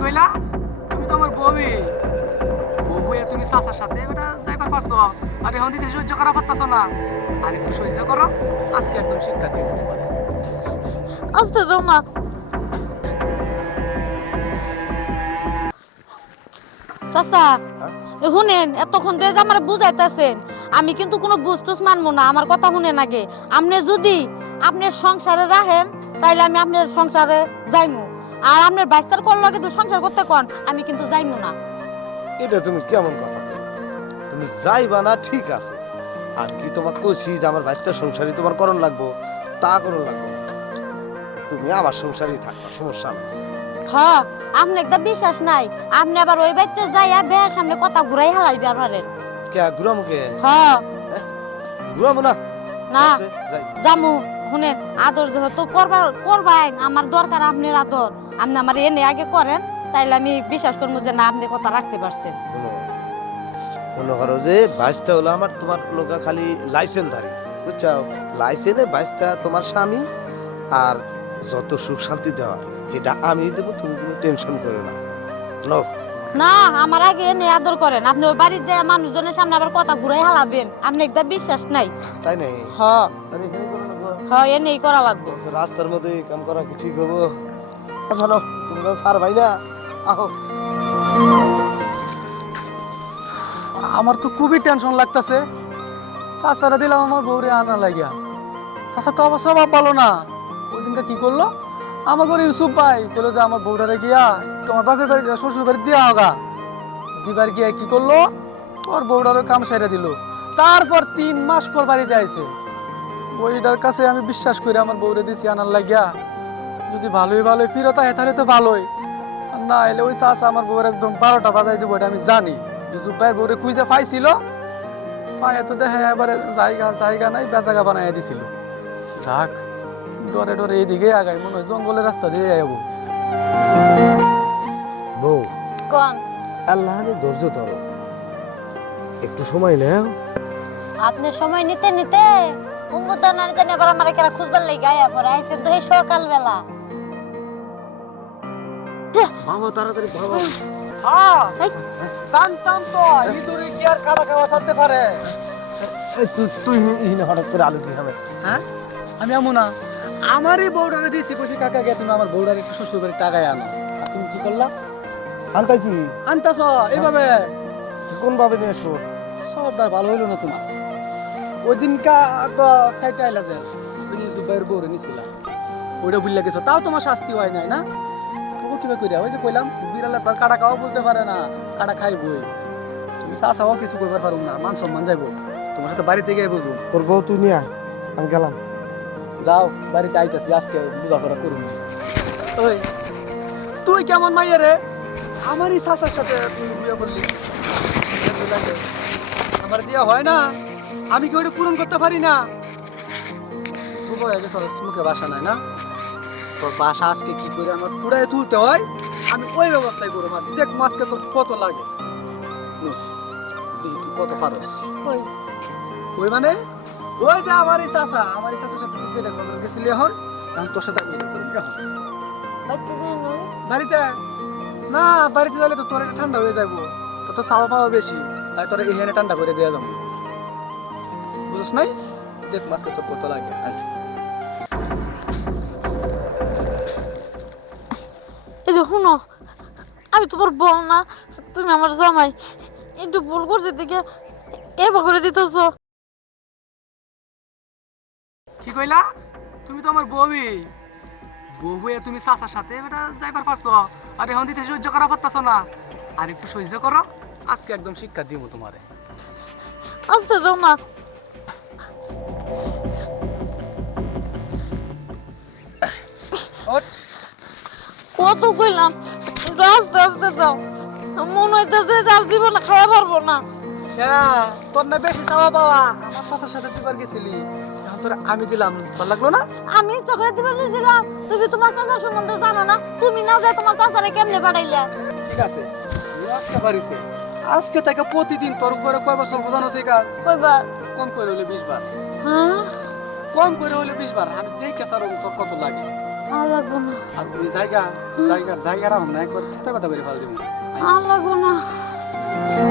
কইলা? তুমি তো আমার বউই। বউ হয়ে তুমি চাচার সাথে বেটা যাইবার পারছো, আর এখন দিতে সহ্য করা পারতাছো না। আর একটু সহ্য করো, আজকে একদম শিক্ষা দিয়ে দিতে পারে। আসতে দাও না। চাচা শুনেন, এতক্ষণ দিয়ে যে আমার বুঝাইতেছেন, আমি কিন্তু কোনো বুঝটুস মানবো না। আমার কথা শুনেন আগে। আপনি যদি আপনার সংসারে রাখেন তাইলে আমি আপনার সংসারে যাইমু, আর আপনার বাইস্তার করলো কিন্তু সংসার করতে কোন আমি কিন্তু যাইমু না। এটা তুমি কেমন কথা বলো? তুমি যাইবা না ঠিক আছে, আর কি তোমার কইছি যে আমার বাচ্চার সংসারই তোমার করণ লাগবো, তা করণ লাগবো না। তুমি আমার সংসারই থাকবা, সমস্যা নেই। হ্যাঁ, আপনি একটা বিশ্বাস নাই। আপনি আবার ওই বাড়িতে যাইয়া বেয়ার সামনে কথা ঘুরাই হালাইবে আপনারে। কে ঘুরামো কে? হ্যাঁ ঘুরামো না। না যাই জামু। শুনেন, আদর যেহেতু করবাই, আমার দরকার আপনার আদর। আপনি আমার এনে আগে করেন, তাইলে আমি বিশ্বাস করবো যে না, আপনি কথা রাখতে পারছেন। মনে করো যে বাইশটা হলো আমার, তোমার লোকা খালি লাইসেন্সধারী, বুঝছো? লাইসেন্সে বাইশটা তোমার স্বামী, আর যত সুখ শান্তি দেওয়ার এটা আমি দেবো, তুমি কোনো টেনশন করো না। নো না, আমার আগে এনে আদর করেন। আপনি ওই বাড়ির যে মানুষজনের সামনে আবার কথা ঘুরাই হালাবেন, আপনি একটা বিশ্বাস নাই। তাই নাই? হ্যাঁ আরে এখানে করে নেবো। হ্যাঁ, এনেই করা লাগবে। রাস্তার মধ্যে এই কাম করা কি ঠিক হবো? জানো তুমি তো সার ভাই না, আহো। আমার তো খুবই টেনশন লাগতেছে। চাচারা দিলাম আমার বউরে আনা লাগিয়া। চাচা তো আবার স্বভাব ভালো না। ওই দিনটা কি করলো, আমাকে ইউসুফ ভাই বললো যে আমার বউটারে গিয়া তোমার বাপের বাড়ি শ্বশুর বাড়ি দিয়া হোগা। দিবার গিয়া কি করলো, ওর বউটারও কাম সাইরা দিল। তারপর 3 মাস পর বাড়িতে আইছে। ওইটার কাছে আমি বিশ্বাস করে আমার বউরে দিছি আনার লাগিয়া। যদি ভালোই ফিরত আয় তাহলে তো ভালোই, আর না এলে ওই চাচা আমার বউর একদম 12টা বাজাই দেবো, এটা আমি জানি। ইউসুফ ভাই বউরে খুঁজে পাইছিল, পায়ে তো দেখে এবারে জায়গা নাই, বেজাগা বানাই দিছিল। যাক, ডরে ডরে এদিকে আগাই, মনে হয় জঙ্গলের রাস্তা দিয়ে যাবো। বউ, কোন আল্লাহ ধৈর্য ধরো, একটু সময় নাও। আপনি সময় নিতে নিতে উম্মত না নিতে আবার আমার এখানে খুঁজবার লেগে আয়া পরে আইছেন তো এই সকাল বেলা। বাবা তাড়াতাড়ি বাবা। হ্যাঁ, এই, জানতাম তো ইঁদুরে কি আর খাওয়া খাওয়া ছাড়তে পারে। তুই হঠাৎ করে আলু কি খাবে? হ্যাঁ, আমি আমু না। আমারই বউডারে দিয়েছি, কইছি কাকা গে তুমি আমার বউডারে একটু শ্বশুর বাড়ি টাকায় আনো। আর তুমি কি করলা? আনতাইছি। আনতাছ এইভাবে? কোন ভাবে নিয়ে এসো? সবটা ভালো হইলো না তোমার। ওই দিনকা খাইতে আইলা যে তুমি জুবাইর বউরে নিছিলা, ওইটা ভুলে গেছো, তাও তোমার শাস্তি হয় নাই না? ও কিভাবে কইরা? ওই যে কইলাম বিড়ালে তার কাটা খাওয়া বলতে পারে না, কাটা খাইবই। তুমি চাচাও কিছু করবার পারো না, মান সম্মান যাইবো। তোমার সাথে বাড়িতে গিয়ে বুঝুন। তোর বউ তুই নিয়ে আয়, আমি গেলাম। যাও, বাড়িতে আইতাছি, আজকে বুঝাপড়া করুন। ওই তুই কেমন মাইয়া রে? আমারই চাচার সাথে তুই বিয়ে করলি। আমার বিয়ে হয় না, আমি কি ওইটা পূরণ করতে পারি না? বুবো হয়ে গেছে, মুখে বাসা নাই না? তোর বাসা আজকে কি করে আমার পুরাই তুলতে হয়, আমি ওই ব্যবস্থাই করবো। মা দেখ, মাছকে তোর কত লাগে, দেখি তুই কত পারস। কই ওই মানে ওই যে আমারই চাচার সাথে তুই যেটা করতে গেছিলি, এখন তোর সাথে আমি এটা করবো। এখন বাইতে যাই নই। বাড়িতে না, বাড়িতে গেলে তো তোর এটা ঠান্ডা হয়ে যাবো, তো তোর চাওয়া পাওয়া বেশি, তাই তোর এখানে ঠান্ডা করে দেওয়া যাবো, বুঝছ নাই? দেখ মাছকে তোর কত লাগে। এই যে শুনো, আমি তোমার বউ না, তুমি আমার জামাই। একটু ভুল করছে দেখে এবার করে দিতেছ। কি কইলা? তুমি তো আমার বউই। বউ হয়ে তুমি চাচার সাথে বেটা যাইবার পারছো, আর এখন দিতে সহ্য করা পারতাছ না। আর একটু সহ্য করো, আজকে একদম শিক্ষা দিব তোমারে। আসতে দাও না। ওঠ। কত কইলাম একটু আস্তে আস্তে যাও। মনে হইতেছে চাল দিব না, খাওয়া পারবো না। হ্যাঁ, তোর না বেশি চাওয়া পাওয়া, আমার চাচার সাথে তুই গেছিলি, এখন তোর আমি দিলাম, ভালো লাগলো না? আমি চকলেট দিতে দিয়েছিলাম, তুমি তোমার চাচার সম্বন্ধে জানো না? তুমি না যায় তোমার চাচারে কেমনে পাঠাইলা? ঠিক আছে, তুই আজকে বাড়িতে, আজকে থেকে প্রতিদিন তোর উপরে কয় বছর বোঝানো সেই কাজ? কইবার কম করে হলে 20 বার, হ্যাঁ কম করে হলে 20 বার। আমি দেখে স্যার তোর কত লাগে। আর লাগবো না আর ওই জায়গাটা আমরা একবার খেতে কথা করে ফেল দিব আর লাগবো না